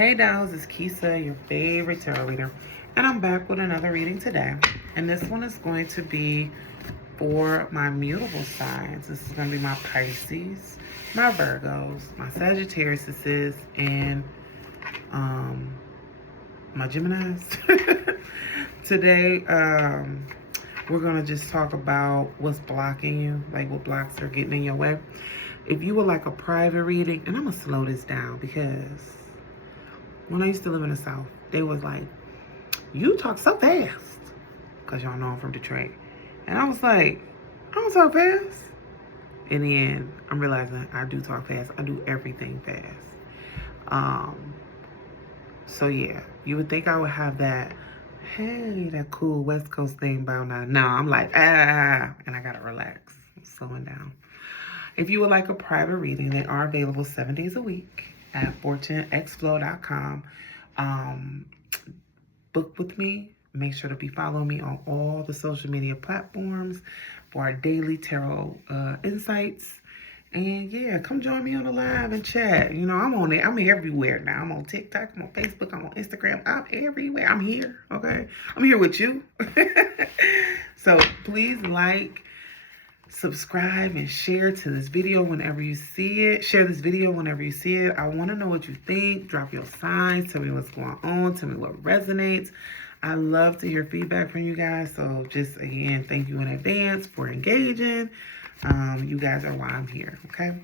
Hey dolls, it's Kisa, your favorite tarot reader, and I'm back with another reading today. And this one is going to be for my mutable signs. This is going to be my Pisces, my Virgos, my Sagittariuses, and my Geminis. Today, we're going to just talk about what's blocking you, like what blocks are getting in your way. If you would like a private reading, and I'm going to slow this down because when I used to live in the South, they was like, you talk so fast. Because y'all know I'm from Detroit. And I was like, I don't talk fast. In the end, I'm realizing I do talk fast. I do everything fast. So yeah, you would think I would have that, hey, that cool West Coast thing about now. No, I'm like, and I gotta relax. I'm slowing down. If you would like a private reading, they are available 7 days a week at fortunexflow.com. Book with me. Make sure to be following me on all the social media platforms for our daily tarot insights. And yeah, come join me on the live and chat. You know, I'm on it. I'm everywhere now. I'm on TikTok. I'm on Facebook. I'm on Instagram. I'm everywhere. I'm here. Okay. I'm here with you. So please like, subscribe, and share to this video whenever you see it. Share this video whenever you see it. I want to know what you think. Drop your signs. Tell me what's going on. Tell me what resonates. I love to hear feedback from you guys. So just, again, thank you in advance for engaging. You guys are why I'm here, okay?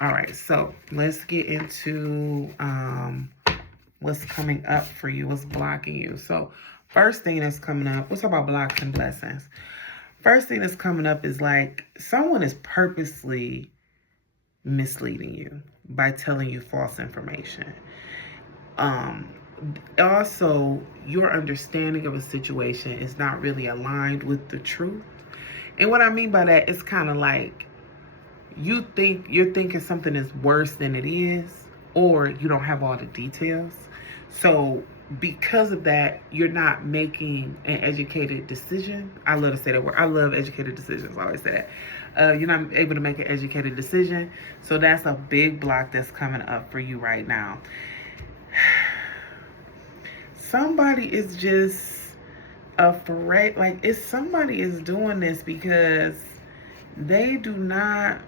All right, so let's get into what's coming up for you, what's blocking you. So first thing that's coming up, let's talk about blocks and blessings. First thing that's coming up is like someone is purposely misleading you by telling you false information. Also, your understanding of a situation is not really aligned with the truth. And what I mean by that, it's kind of like you're thinking something is worse than it is, or you don't have all the details. So because of that, you're not making an educated decision. I love to say that word. I love educated decisions. I always say that. You're not able to make an educated decision. So that's a big block that's coming up for you right now. Somebody is just afraid. Like, if somebody is doing this because they do not,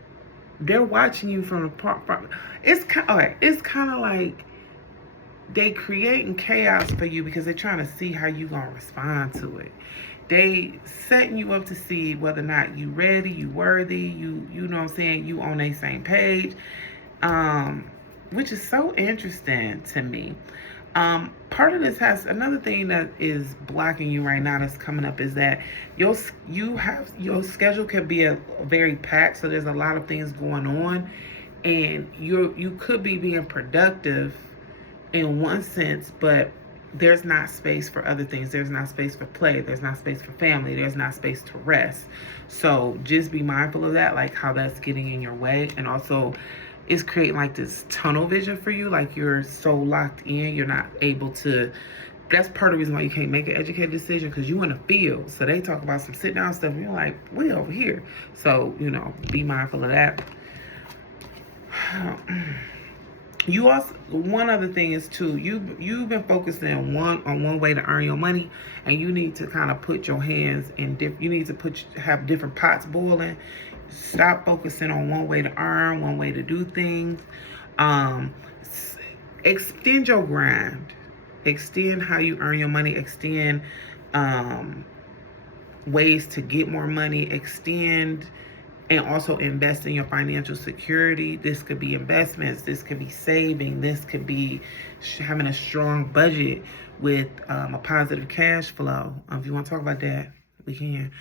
they're watching you from the part. It's kind of like they creating chaos for you because they're trying to see how you gonna respond to it. They setting you up to see whether or not you ready, you worthy, you know what I'm saying, you on a same page, which is so interesting to me. Part of this has another thing that is blocking you right now that's coming up is that your schedule can be a very packed, so there's a lot of things going on, and you could be being productive in one sense, but there's not space for other things. There's not space for play. There's not space for family. There's not space to rest. So just be mindful of that, like how that's getting in your way. And also it's creating like this tunnel vision for you. Like you're so locked in, you're not able to, that's part of the reason why you can't make an educated decision, because you in a field. So they talk about some sit down stuff and you're like, we over here. So, you know, be mindful of that. You also, one other thing is too, you've been focusing on one way to earn your money, and you need to kind of put your hands in you need to have different pots boiling. Stop focusing on one way to earn, one way to do things. Extend your grind. Extend how you earn your money. Extend ways to get more money. Extend and also invest in your financial security. This could be investments. This could be saving. This could be having a strong budget with a positive cash flow. If you want to talk about that, we can.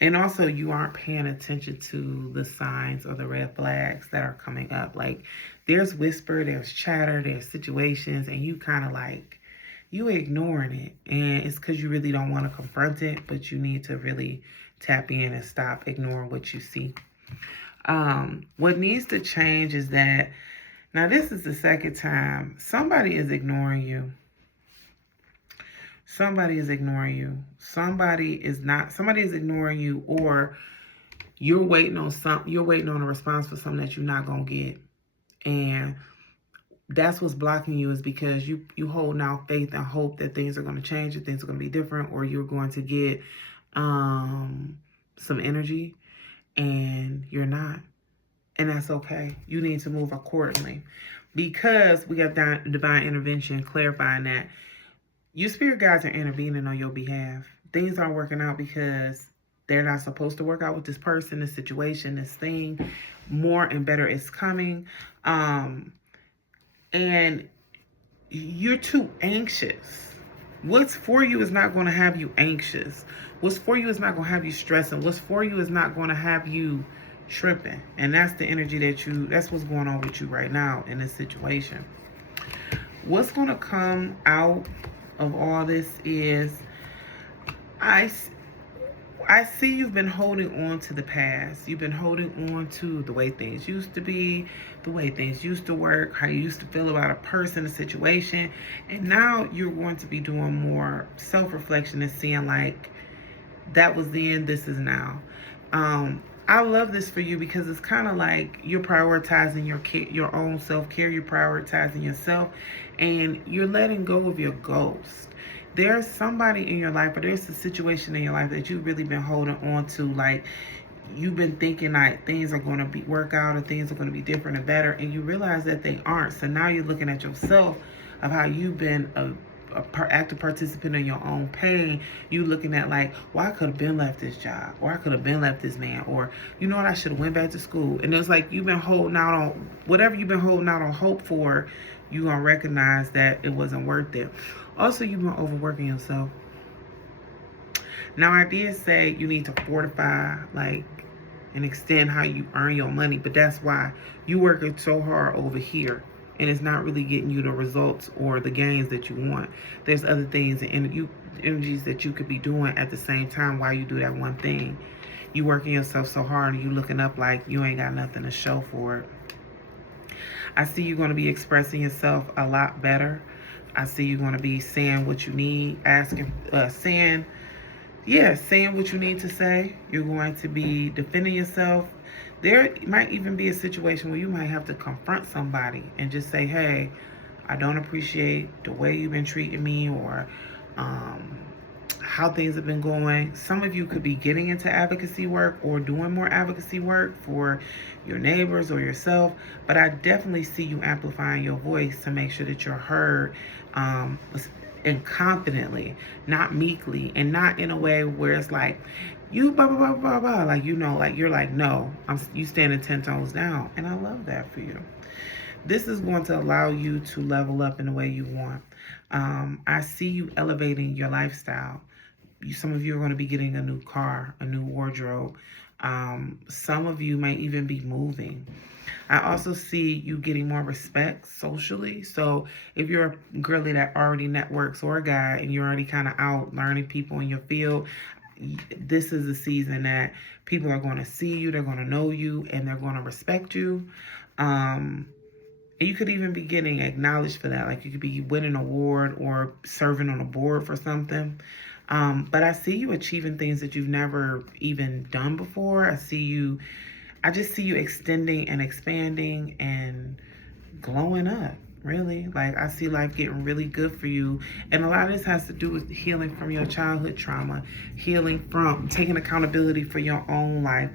And also, you aren't paying attention to the signs or the red flags that are coming up. Like, there's whisper, there's chatter, there's situations, and you kind of like, you ignoring it. And it's because you really don't want to confront it, but you need to really tap in and stop ignoring what you see. What needs to change is that, now this is the second time, somebody is ignoring you. Somebody is ignoring you. Somebody is ignoring you, or you're waiting on a response for something that you're not gonna get. And that's what's blocking you, is because you hold out faith and hope that things are going to change and things are going to be different, or you're going to get some energy, and you're not. And that's okay. You need to move accordingly, because we got divine intervention clarifying that your spirit guides are intervening on your behalf. Things aren't working out because they're not supposed to work out with this person, this situation, this thing. More and better is coming. And you're too anxious. What's for you is not going to have you anxious. What's for you is not going to have you stressing. What's for you is not going to have you tripping. And that's the energy that's what's going on with you right now in this situation. What's going to come out of all this is, I see you've been holding on to the past. You've been holding on to the way things used to be, the way things used to work, how you used to feel about a person, a situation. And now you're going to be doing more self-reflection and seeing like, that was then, this is now. I love this for you because it's kind of like you're prioritizing your own self-care. You're prioritizing yourself, and you're letting go of your ghost. There's somebody in your life, or there's a situation in your life that you've really been holding on to. Like, you've been thinking like things are going to work out, or things are going to be different and better, and you realize that they aren't. So now you're looking at yourself of how you've been a active participant in your own pain. You looking at like, well, I could have been left this job, or I could have been left this man, or you know what, I should have went back to school. And it's like you've been holding out on whatever you've been holding out on hope for. You gonna recognize that it wasn't worth it. Also, you've been overworking yourself. Now, I did say you need to fortify, like, and extend how you earn your money, but that's why you working so hard over here, and it's not really getting you the results or the gains that you want. There's other things and energies that you could be doing at the same time while you do that one thing. You working yourself so hard, and you looking up like you ain't got nothing to show for it. I see you're going to be expressing yourself a lot better. I see you're going to be saying what you need, saying what you need to say. You're going to be defending yourself. There might even be a situation where you might have to confront somebody and just say, hey, I don't appreciate the way you've been treating me, or how things have been going. Some of you could be getting into advocacy work or doing more advocacy work for your neighbors or yourself, but I definitely see you amplifying your voice to make sure that you're heard, and confidently, not meekly, and not in a way where it's like, you blah, blah, blah, blah, blah. Like, you know, like you're like, no, you standing 10 toes down. And I love that for you. This is going to allow you to level up in the way you want. I see you elevating your lifestyle. Some of you are going to be getting a new car, a new wardrobe. Some of you might even be moving. I also see you getting more respect socially. So if you're a girly that already networks, or a guy, and you're already kind of out learning people in your field, this is a season that people are going to see you, they're going to know you, and they're going to respect you. And you could even be getting acknowledged for that. Like, you could be winning an award or serving on a board for something. But I see you achieving things that you've never even done before. I just see you extending and expanding and glowing up, really. Like, I see life getting really good for you. And a lot of this has to do with healing from your childhood trauma, healing from taking accountability for your own life,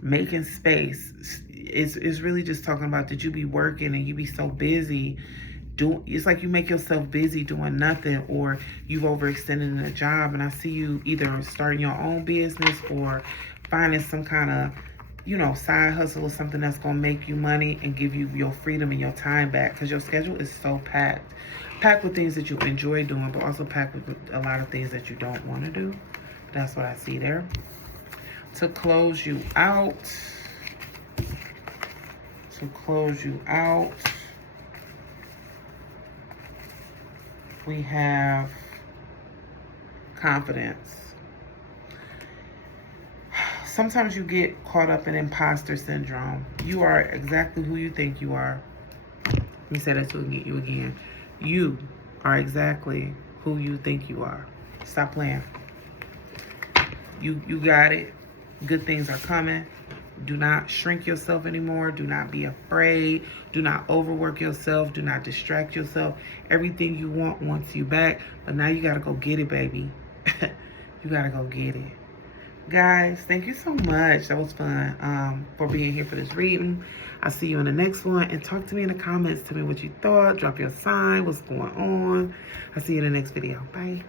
making space. It's really just talking about, did you be working and you be so busy it's like you make yourself busy doing nothing, or you've overextended in a job. And I see you either starting your own business or finding some kind of, side hustle or something that's going to make you money and give you your freedom and your time back, because your schedule is so packed with things that you enjoy doing, but also packed with a lot of things that you don't want to do. That's what I see there. To close you out, we have confidence. Sometimes you get caught up in imposter syndrome. You are exactly who you think you are. Let me say that to you again. You are exactly who you think you are. Stop playing. You got it. Good things are coming. Do not shrink yourself anymore. Do not be afraid. Do not overwork yourself. Do not distract yourself. Everything you want wants you back. But now you got to go get it, baby. You got to go get it. Guys, thank you so much. That was fun for being here for this reading. I'll see you in the next one. And talk to me in the comments. Tell me what you thought. Drop your sign. What's going on. I'll see you in the next video. Bye.